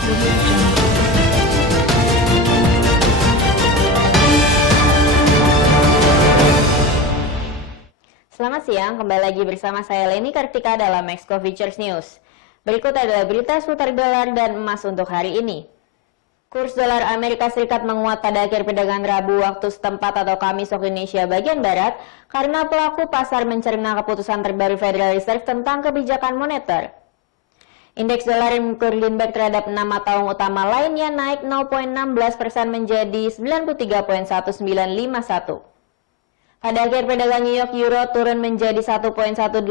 Selamat siang, kembali lagi bersama saya Leni Kartika dalam Exco Futures News. Berikut adalah berita seputar dolar dan emas untuk hari ini. Kurs dolar Amerika Serikat menguat pada akhir perdagangan Rabu waktu setempat atau Kamis waktu Indonesia bagian Barat karena pelaku pasar mencerna keputusan terbaru Federal Reserve tentang kebijakan moneter. Indeks dolar yang mengukur greenback terhadap 6 mata uang utama lainnya naik 0,16% menjadi 93.1951. Pada akhir perdagangan New York, euro turun menjadi 1.1802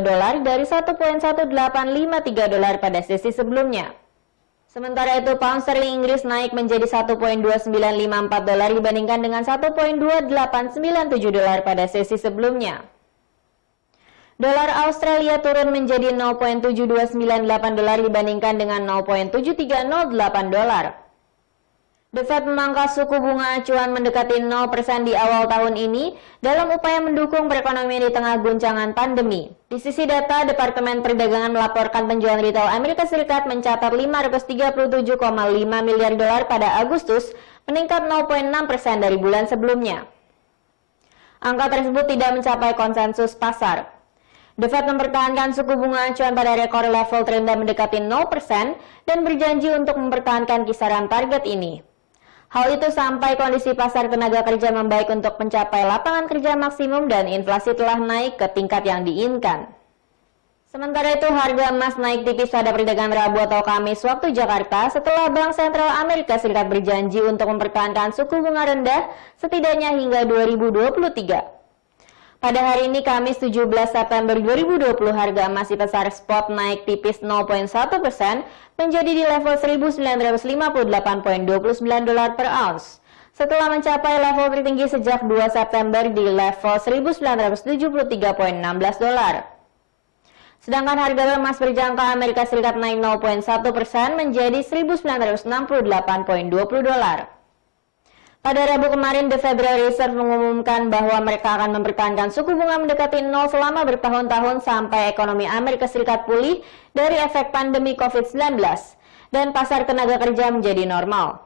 dolar dari 1.1853 dolar pada sesi sebelumnya. Sementara itu, pound sterling Inggris naik menjadi 1.2954 dolar dibandingkan dengan 1.2897 dolar pada sesi sebelumnya. Dolar Australia turun menjadi 0.7298 dolar dibandingkan dengan 0.7308 dolar. The Fed memangkas suku bunga acuan mendekati 0% di awal tahun ini dalam upaya mendukung perekonomian di tengah guncangan pandemi. Di sisi data, Departemen Perdagangan melaporkan penjualan retail Amerika Serikat mencatat 537,5 miliar dolar pada Agustus, meningkat 0,6% dari bulan sebelumnya. Angka tersebut tidak mencapai konsensus pasar. The Fed mempertahankan suku bunga acuan pada rekor level terendah mendekati 0% dan berjanji untuk mempertahankan kisaran target ini. Hal itu sampai kondisi pasar tenaga kerja membaik untuk mencapai lapangan kerja maksimum dan inflasi telah naik ke tingkat yang diinginkan. Sementara itu, harga emas naik tipis pada perdagangan Rabu atau Kamis waktu Jakarta setelah Bank Sentral Amerika Serikat berjanji untuk mempertahankan suku bunga rendah setidaknya hingga 2023. Pada hari ini, Kamis 17 September 2020, harga emas di pasar spot naik tipis 0,1% menjadi di level 1.958,29 dolar per ounce. Setelah mencapai level tertinggi sejak 2 September di level 1.973,16 dolar. Sedangkan harga emas berjangka Amerika Serikat naik 0,1% menjadi 1.968,20 dolar. Pada Rabu kemarin, The Federal Reserve mengumumkan bahwa mereka akan mempertahankan suku bunga mendekati 0 selama bertahun-tahun sampai ekonomi Amerika Serikat pulih dari efek pandemi COVID-19 dan pasar tenaga kerja menjadi normal.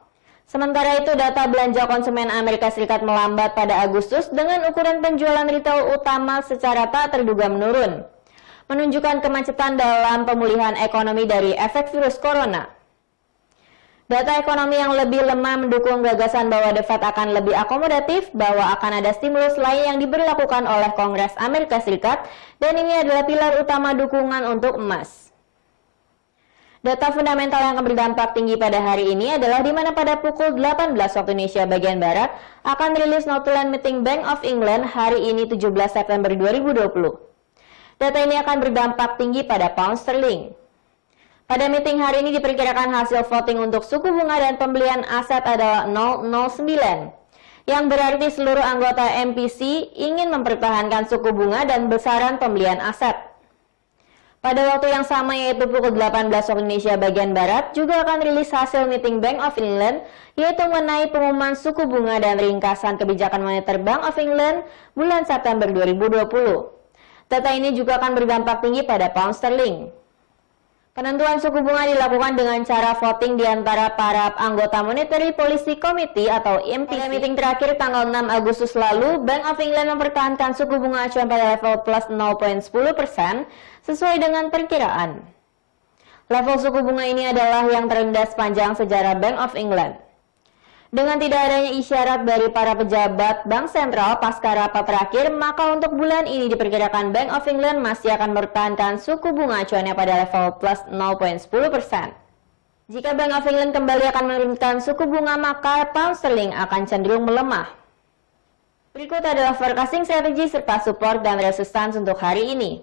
Sementara itu, data belanja konsumen Amerika Serikat melambat pada Agustus dengan ukuran penjualan retail utama secara tak terduga menurun, menunjukkan kemacetan dalam pemulihan ekonomi dari efek virus corona. Data ekonomi yang lebih lemah mendukung gagasan bahwa The Fed akan lebih akomodatif, bahwa akan ada stimulus lain yang diberlakukan oleh Kongres Amerika Serikat, dan ini adalah pilar utama dukungan untuk emas. Data fundamental yang akan berdampak tinggi pada hari ini adalah di mana pada pukul 18 waktu Indonesia bagian Barat akan rilis notulen meeting Bank of England hari ini 17 September 2020. Data ini akan berdampak tinggi pada pound sterling. Pada meeting hari ini diperkirakan hasil voting untuk suku bunga dan pembelian aset adalah 009, yang berarti seluruh anggota MPC ingin mempertahankan suku bunga dan besaran pembelian aset. Pada waktu yang sama yaitu pukul 18 waktu Indonesia bagian Barat juga akan rilis hasil meeting Bank of England yaitu mengenai pengumuman suku bunga dan ringkasan kebijakan moneter Bank of England bulan September 2020. Data ini juga akan berdampak tinggi pada pound sterling. Penentuan suku bunga dilakukan dengan cara voting di antara para anggota Monetary Policy Committee atau MPC. Pada meeting terakhir tanggal 6 Agustus lalu, Bank of England mempertahankan suku bunga acuan pada level plus 0,10% sesuai dengan perkiraan. Level suku bunga ini adalah yang terendah sepanjang sejarah Bank of England. Dengan tidak adanya isyarat dari para pejabat Bank Sentral pasca rapat terakhir, maka untuk bulan ini diperkirakan Bank of England masih akan mempertahankan suku bunga acuannya pada level plus 0,10%. Jika Bank of England kembali akan menurunkan suku bunga, maka pound sterling akan cenderung melemah. Berikut adalah forecasting strategi serta support dan resistance untuk hari ini.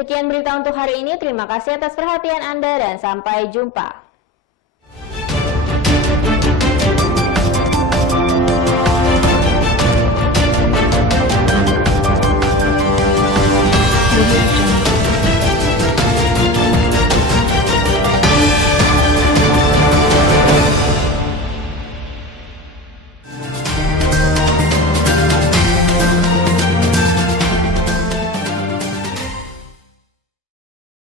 Sekian berita untuk hari ini. Terima kasih atas perhatian Anda dan sampai jumpa.